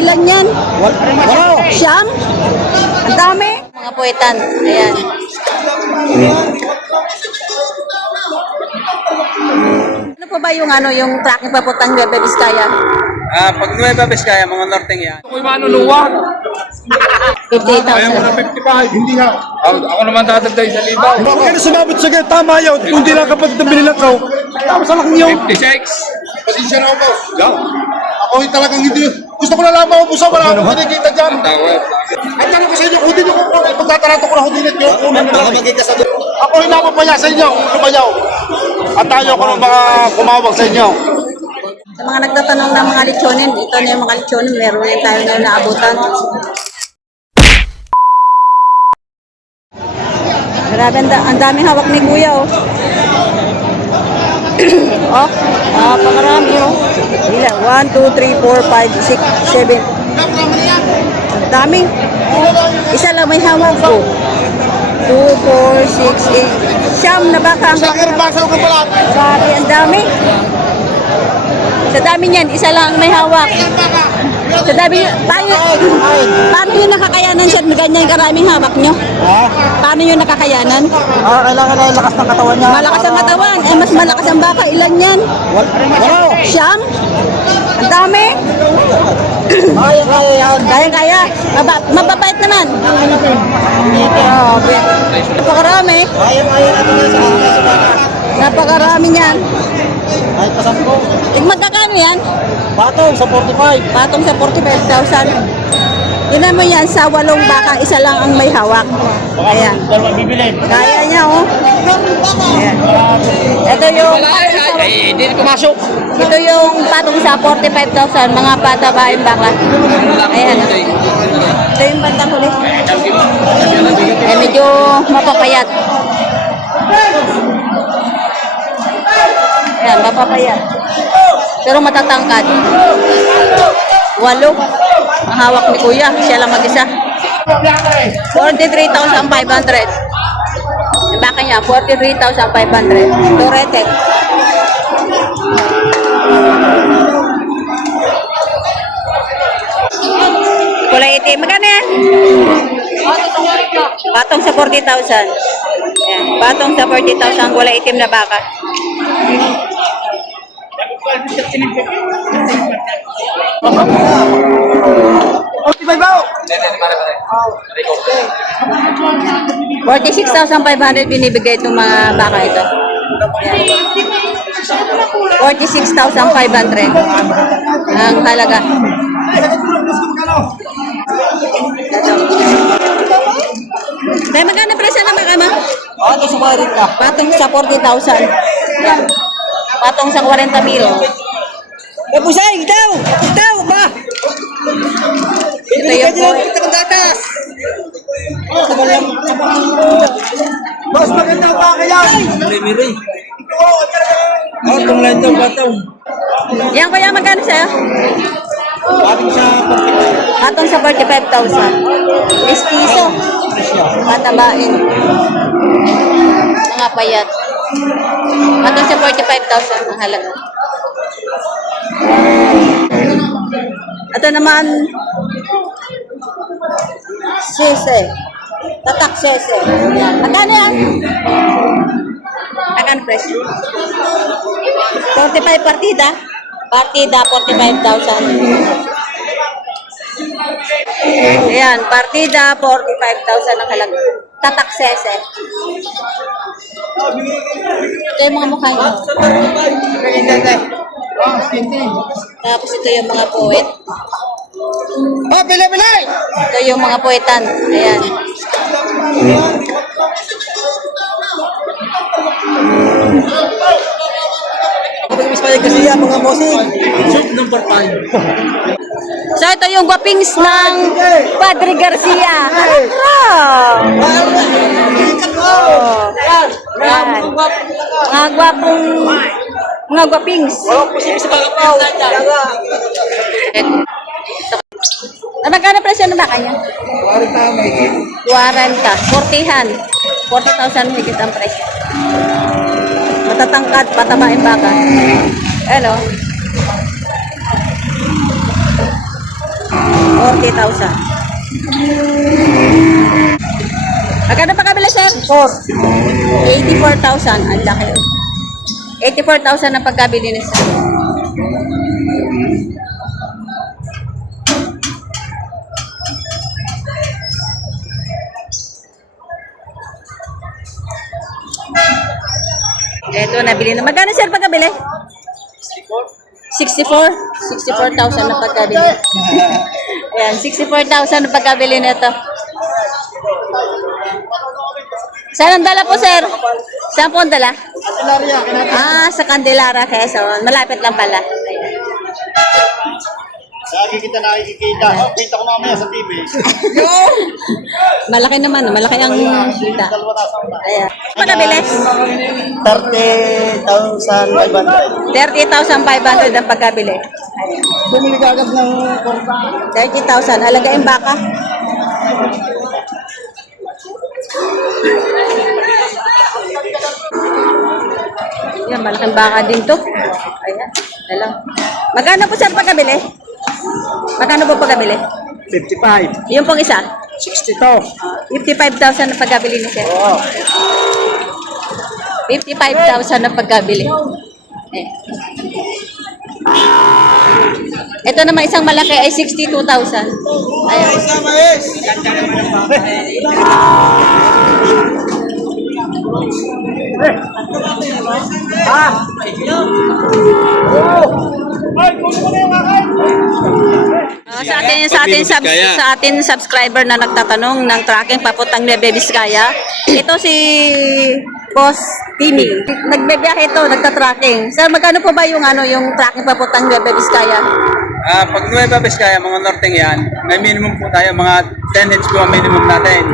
ilan yan? Wala. Siyam? Ang dami. Mga puwetan. Ayan. Ano po ba yung ano, yung tracking papuntang Nueva Vizcaya? Ah, pag Nueva Vizcaya, mga norteng yan. Ako'y manuluwag. 58,000. 55. Hindi nga. Ako, ako naman dadagdag sa libaw. Bakit ka na sumabot sa gaya? Tama yun. Kung di lang kapatid na binilakaw. Tapos sa laki yun. 56. Pasensya na ako, boss. Yan. Yung talagang hindi. Gusto ko na lamang ako sa wala akong kinikita dyan. Ay, tanong ko sa inyo, kung hindi nyo kung pagtatarato ko na kung hindi nyo kunin na lang. Ako yung napapaya sa inyo, kung lumayaw. At tayo ko ng mga kumawag sa inyo. Sa mga nagtatanong ng mga lechonin, ito na yung mga lechonin, meron rin tayo na naabutan. Grabe, ang, da- ang daming hawak ni Kuya, oh. oh, napakarami, oh. Ilan? 1, 2, 3, 4, 5, 6, 7. Ang daming. Isa lang may hawak ko. 2, 4, 6, 8. Siyam na baka. Pala. Grabe, ang dami. Sa dami niyan, isa lang ang may hawak. Sa dami, paano, paano yung nakakayanan siya na ganyan karaming hawak nyo? Paano yung nakakayanan? Ah, kailangan na yung lakas ng katawan niya. Malakas ang katawan, eh mas malakas ang baka. Ilan yan? Wala. Siyam? Ang dami. Kaya, kaya yan. Kaya, kaya. Maba, mababait naman. Napakarami. Kaya, kaya natin yan sa. Napakarami niyan. Kahit pa sampo. Eh, magkakano yan? Batong sa 45. Patong sa 45,000. Yun naman yan, sa walong baka, isa lang ang may hawak. Ayan. Dalawa bibili. Kaya niya, oh. Ayan. Ito yung, Ay, hindi pumasok. ito yung patong sa 45,000, mga patabaing baka. Ayan. Ito yung bandang huli. Eh, medyo mapapayat. Ayan, mapapayat. Pero matatangkad. Walo. Ang hawak ni Kuya. Siya lang mag-isa. 43,500. Yung baka niya, 43,500. Torete. Kulay itim. Magkano yan? Patong sa 40,000. Ayan. Patong sa 40,000 kulay itim na baka. Okay, bye bye. 46,500 binibigay itong mga baka ito. Ayan. 46,500 ang halaga. May magkano presyo ng baka mo? Ano sa marit ka? Patong sa 40,000. Patong sa 40 mil. Eh, pusay, daw! Daw ba? Ito yung po. datas! Boss, maganda ang baka yan! Miri-miri. Oh, itong lang daw batong. Yan kuya, magkano sa'yo? Ating sa 45. Patong sa 45,000. Estiso. Matabain. Mga payat. Patong sa 45,000 ang halaga. Ito naman, sese. Tatak sese. Magkano yan? Magkano presyo? 45 partida. Partida, 45,000. Ayan, partida, 45,000 ang halaga. Tatak sese. Ito yung mga mukha niyo. Tapos ito yung mga poet. Oh, pili, pili! Ito yung mga poetan. Ayan. Mas payag kasi yan, mga bossing. Soup number 5. So ito yung guwapings ng Padre Garcia. Wow! Oh. Yan. Mga gwapong mga gwapings. Ano magkano presyo ng baka niya? 40. 40-han. 40,000 higit ang presyo. Matatangkad, patabain baka. Ano? 40,000. Magkano pa kabila, sir? 84,000. Ang laki. 84,000 ang pagkabili ni sir. Ito, nabili na. Magkano sir pagkabili? 64? 64,000 na pagkabili. Ayan, 64,000 na pagkabili nito. Saan ang dala po, sir? Saan po ang dala? Ah, sa Candelaria, Quezon. Malapit lang pala. Lagi kita nakikita. Kita ko mamaya sa TV. Malaki naman, malaki ang kita. Ayan. Pagkabili? 30,500. 30,500 ang pagkabili. Bumili ka agad ng 30,000. Alaga yung baka. Yan, malaking baka din to. Ayan, alam. Magkano po sir pagkabili? Magkano po pagkabili? 55. Yung pong isa? 62. 55,000 na pagkabili ni sir. Oo. 55,000 na pagkabili. Eh. Ito naman isang malaki ay 62,000. Ayan. Ah, sa atin sa atin sub, sa atin subscriber na nagtatanong ng tracking papuntang Nueva Vizcaya. Ito si Boss Timmy. Nagbebiyahe ito, nagta-tracking. Sir, magkano po ba yung ano yung tracking papuntang Nueva Vizcaya? Ah, pag Nueva Vizcaya, mga norteng yan, may minimum po tayo, mga 10 heads po ang minimum natin.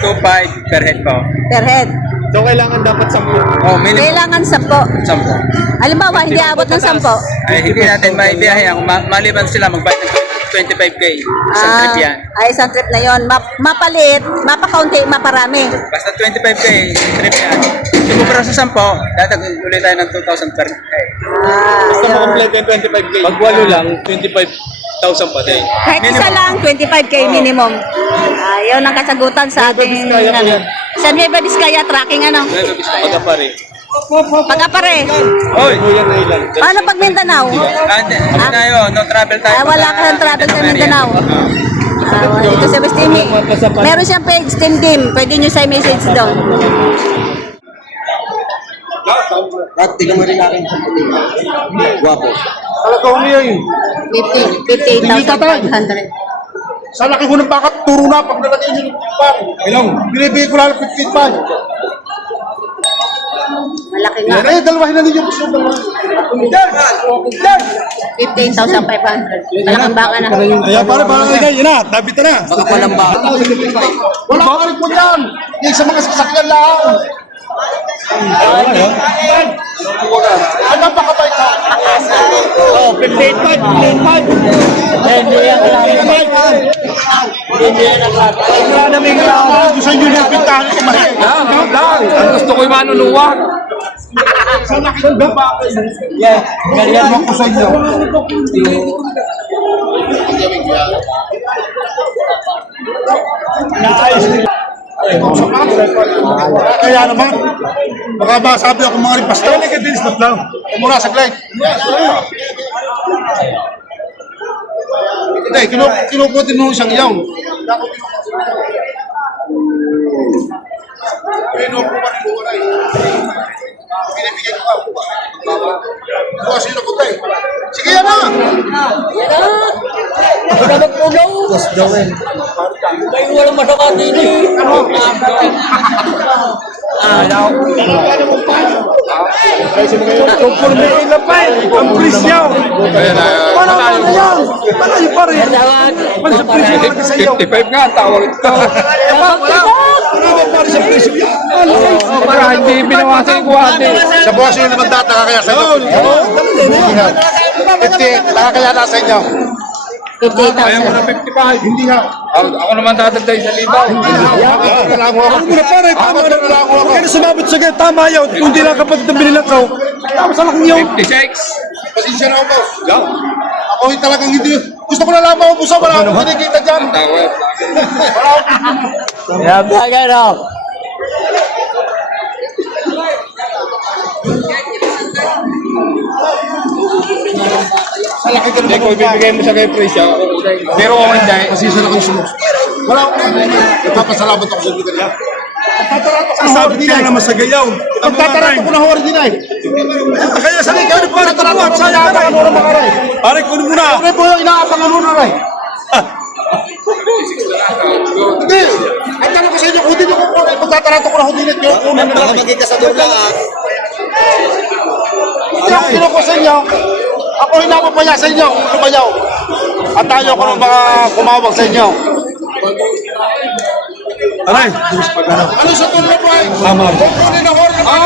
2.5 per head po. Per head. So, kailangan dapat 10. Oh, minimum Kailangan 10. 10. Halimbawa, hindi abot ng 10. Ay, hindi natin maibiyahe. Kung ma- maliban sila, magbayad ng 25k. Isang trip yan. Ay, isang trip na yon. Map mapalit, mapakaunti, maparami. Basta 25k, trip yan. Kung kumpara sa 10, dadag ulit tayo ng 2,000 per head. Ah, yun. complete yung 25K. Pag walo lang, 25,000 pa din. Kahit isa lang, 25k minimum. Ah, yun ang kasagutan sa ating ano. Sa Nueva Vizcaya tracking ano. Nueva Vizcaya. Pagka pare. Pagkapare. Oy! Paano pag Mindanao? Ah. Ano tayo? No travel tayo. Ah, wala ka ng travel sa Mindanao. Ah, wala. ito sa West Timmy. Meron siyang page, Tim Dim. Pwede nyo sa message doon. At tingnan mo rin natin. Guwapo. Talaga ko niya yun. 50, 58,500. Sa laki ko ng baka, turo na pag nalagay niyo ng 55. Ilang? Binibigay ko lang ng 55. Malaki nga. Eh, dalawahin na ninyo gusto dalawa. 15,500. Malaking baka na. Kaya pare, parang nalagay, yun na, tabit na. Baka palang ba? Wala ka rin po dyan. Yung sa mga sasakyan lang. Ay, napakabait ka. Oh, 58 Hindi yan, wala Wala na may kailangan. Gusto nyo yung pintahan ko mahal. Ang gusto ko yung manuluwag. Sa laki ng baba. Yan, ganyan mo ko sa inyo. Naayos nila. Kaya naman, baka ba sabi ako mga ripas daw. Kaya bilis na lang. Muna sa glide. Hindi, kinu kinukutin mo siyang iyaw. Kinukuha pa rin mo wala eh. Binibigyan ko ka. Bukas sino ko tayo. Sige yan na! Boss Joel. Pupulmiin na pa eh. Ang pulis niyo. Paano ba na yan? Paano yung pa rin? Paano sa pulis niyo sa iyo? 55 nga, tawag ito. Wala. Wala para sa pulis niyo? Para hindi binawasan ko ate. Sa bukas yun naman tataka kaya sa inyo. Hindi, taka kaya nasa inyo. 58,000. 55. Hindi nga. Ako, ako naman tatagday sa libaw. Ako muna pare, tama na lang ako. Kaya sumabot sa ganyan, tama yun. Kung di lang kapatid ng binilang ko, tama sa laking yun. 56. Pasensya na ako, boss. Ako yung talagang hindi, Gusto ko na lang maubusan, wala akong kinikita dyan. Yan ba gano'n? Hindi, kung ibibigay mo sa kay presyo, pero kung hindi, Pasisa na kayo sumus. Wala akong Nagpapasalamat ako sa kita niya. Pagtatarato ko na ho ordinay. naman sa gayaw. Pagtatarato ko na ho ordinay. Kaya sa ikaw ni pare Pagtatarato sa yata ka muna mga ray. Pare kunin mo na. Ano po yung inaapangan mo na ray? Hindi. Ang tanong ko sa inyo, kung hindi nyo kukunin, pagtatarato ko na ho dinit nyo kukunin na ray. magkikasadula ah. Hindi ako kinuko sa inyo. Ako hinapapaya sa inyo, lumayaw. At tayo ko ng mga kumawag sa inyo. Aray, dumis pag ano. Ano sa tulad mo ay? Tama. Kukunin na ho,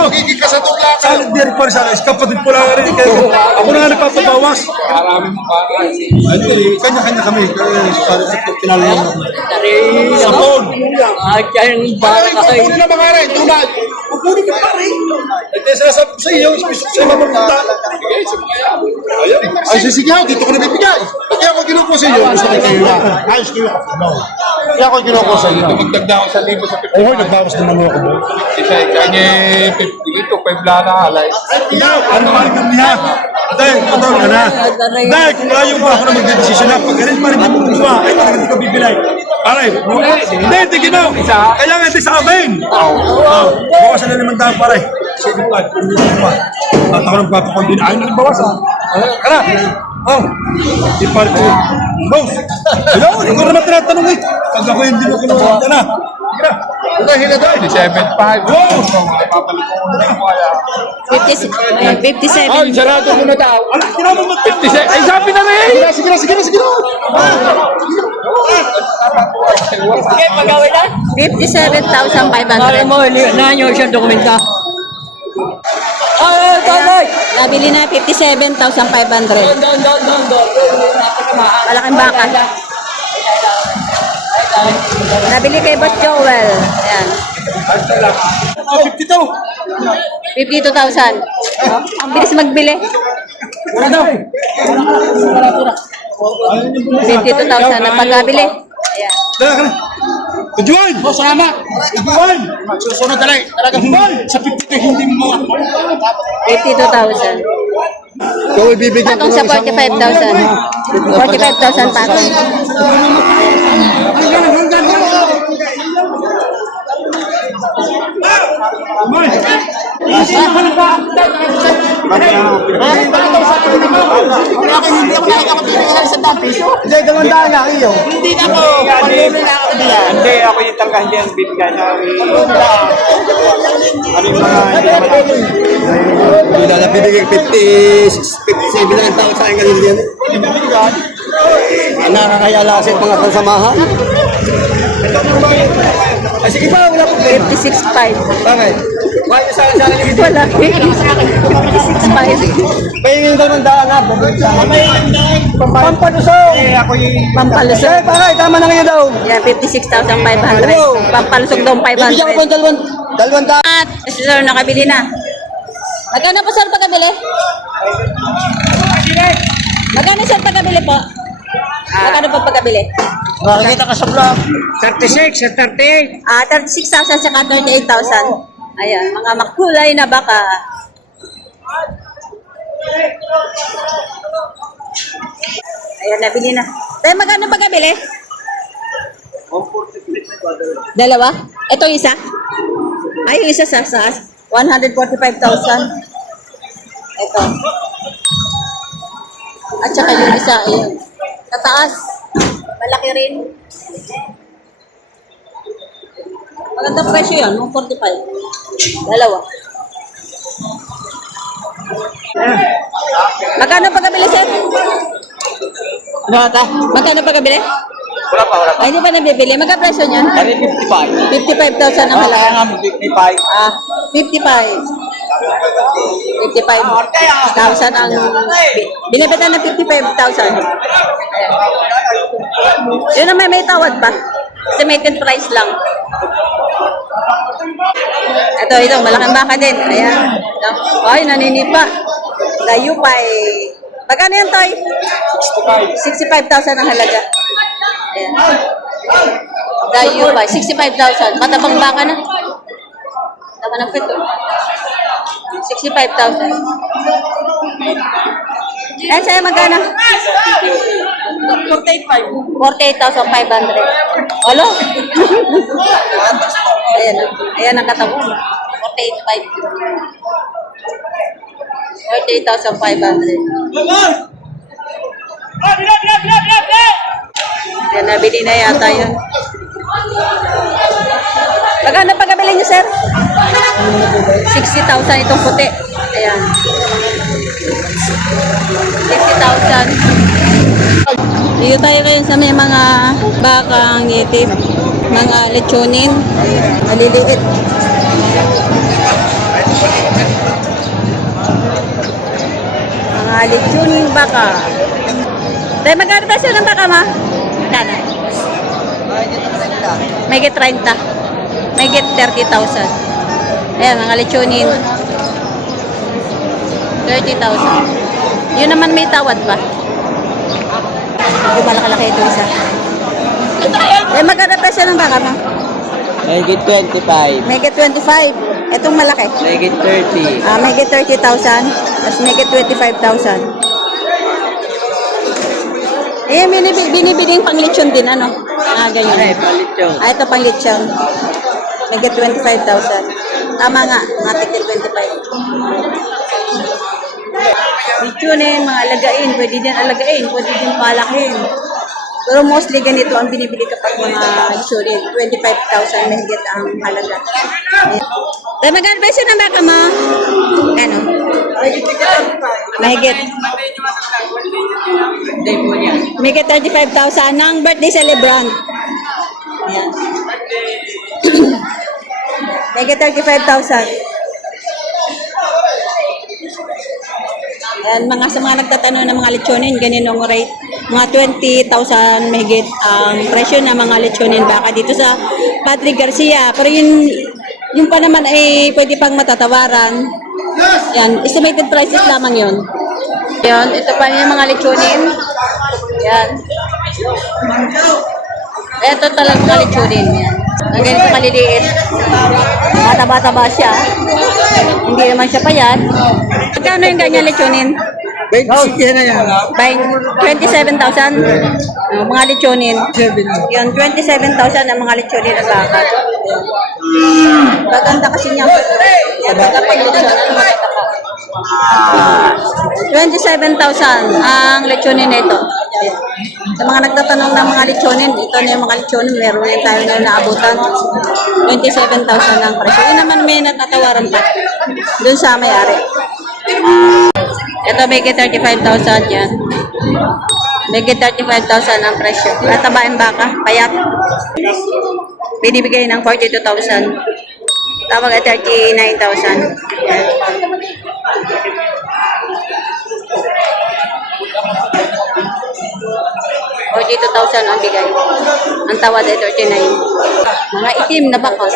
magiging ka sa tulad. Salad beer pa rin sana. Kapatid po lang rin. Kaya ako na nga nagpapabawas. marami baka. Ay, Kanya-kanya kami. Kaya sa kilala ako. Sa phone. Ay, kukunin na mga ray, tulad. Kukunin ka pa rin. Ito yung sinasabi ko sa iyo. Special sa mga pumunta. Ayun. Ay, sisigaw, dito ko na bibigay. Kaya ako kinuko sa inyo, gusto ko kayo na. Ayos kayo. No. Kaya ako kinuko sa inyo. Magdagdag ako sa libo sa 50. Oo, nagbawas naman ako doon. Isa, kanya 50 ito, 5 lana halay. Ikaw, ano ba rin niya? Dahil, patol ka na. Dahil, kung ayaw mo ako na magdedesisyon na, pag ganun pa rin mo gumawa, ay talaga hindi ka bibilay. Pare, hindi, ginaw. Kaya nga hindi sa amin. Oo. Bawasan na naman tayo, pare. Sige pa, kung hindi pa. At ako nang papakondin. Ayaw na bawasan. Kara. Oh, di pare ko. Boss, hello, ikaw naman tinatanong eh. Pag ako hindi mo kinuha na. Kira, Dahil na dahil. 75. Wow! Papalit ko na yung kaya. 50, 57. Ay, sarado mo na daw. anak, tinaman mo. 56. Ay, sabi na rin! Sige na, sige na, sige na, sige pagawin na? 57,500. mo, na nyo siya dokumenta. Ay, ay, Nabili na 57,500. Malaking baka. Nabili kay Boss Joel. Ayan. Oh, 52. 52,000. Oh, ang bilis magbili. Ano? 52,000 na pagkabili. Ayan. Tujuan! Oh, salamat. Tujuan! Susunod na lang. Talagang Tujuan! Sa 52, hindi mo. 52,000. Ikaw ibibigyan Patong sa 45,000. 45,000 patong. Hindi, gawandaan na iyo. Hindi na po. Hindi, ako yung talaga hindi ang bibigyan na. Ano yung mga hindi naman. Hindi na nabibigay 50, 57 lang ang tao sa akin kanina yan. Eh, Nakakayalasin mga kasamahan. Ay, sige pa, wala po. 56,500. Bakit? Bakit sa akin sa akin? Wala. 56,500. May yung dalawang daan na. May pampalusok. Eh, ako yung... Pampalusog. Eh, bakit? Tama na ngayon daw. Yan, 56,500. Pampalusog daw Bibigyan ko 500. yung dalawang, dalawang daan. At, sir, nakabili na. Magkano po, sir, pagkabili? Magkano, sir, pagkabili po? Magkano po pagkabili? Makikita ka sa vlog. 36 sa 38. Ah, 36,000 saka 38,000. Ayan, mga makulay na baka. Ayan, nabili na. Tayo, magkano pagkabili? Dalawa? Ito isa? Ay, isa sa sa 145,000. Ito. At saka yung isa, ayun. Kataas. Malaki rin. Magandang presyo yan, 145. Dalawa. Magkano pagkabili, sir? Ano ata? Magkano pagkabili? Wala pa, wala pa. Ay, hindi pa nabibili. Magkano presyo niyan? Ano yung 55? 55,000 ang halaga. nga, 55. Ah, 55. 55,000 ang binibenta ng 55,000. Ayan. Yun naman may tawad pa. Estimated price lang. Ito, ito, malaking baka din. Ayan. Ay, naninipa. Layupay. Magkano yan, Toy? 65,000 ang halaga. Ayan. Dayo pa, 65,000. Matabang baka na. Tama ng pito. 65,000. Ayan sa'yo magkano? 48,500. Alo? Ayan, ayan ang katawan. 48,500. 48,500. Yan, nabili na yata yun. Magkano pagkabili niyo, sir? 60,000 itong puti. Ayan. 60,000. Dito tayo ngayon sa may mga bakang native, mga lechonin, maliliit. Mga lechonin baka. Tayo magkano presyo ng baka ma? Magkano? May get 30. May get 30,000. Ayan, mga lechonin. 30,000. Yun naman may tawad pa. Medyo malaki-laki ito isa. Eh, magkano presyo ng baka mo? Megit 25. Megit 25. Itong malaki. Megit 30. Ah, megit 30,000. Tapos megit 25,000. Eh, binibig, binibigyan pang lechon din, ano? Ah, ganyan. Okay, pang. Ah, ito pang lechon. Megit 25,000. Tama nga, matik 25. Lechon eh, mga alagain. Pwede din alagain, pwede din palahin. Pero mostly ganito ang binibili kapag mga lechon 25,000 mahigit ang halaga. Pero magkano presyo ng baka mo? Ano? Mahigit. Mahigit 35,000 ng birthday celebrant. Ayan. Mahigit 35,000. Ayan, mga sa mga nagtatanong ng mga lechonin, ganyan ang rate. Mga 20,000 mahigit ang presyo ng mga lechonin baka dito sa Padre Garcia. Pero yun, yung pa naman ay pwede pang matatawaran. Yan, estimated prices lamang yun. Yan, ito pa yung mga lechonin. Yan. Ito talaga mga lechonin. Ang ganito kaliliit. Mataba-taba siya. Hindi naman siya payat. Magkano yung ganyan lechonin? 26 na yan. By 27,000 uh, mga lechonin. Yun, 27,000 ang mga lechonin at baka. Baganda kasi niya. Kapag lechon, ano matatapa? 27,000 ang lechonin na ito. Sa mga nagtatanong ng mga lechonin, ito na yung mga lechonin, meron din tayo na naabutan. 27,000 ang presyo. Yun naman may natatawaran pa. Doon sa may-ari. Ito may 35,000 yan. May 35,000 ang presyo. At tabain baka, payat. Binibigay ng 42,000. Tawag ay 39,000. Yan. Forty-two thousand ang bigay. Ang tawad ay 39. Mga itim na bakos.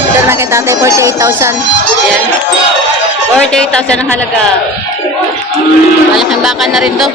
Ito lang tatay, 48,000. Ayan. 48,000 ang halaga. Malaking baka na rin to.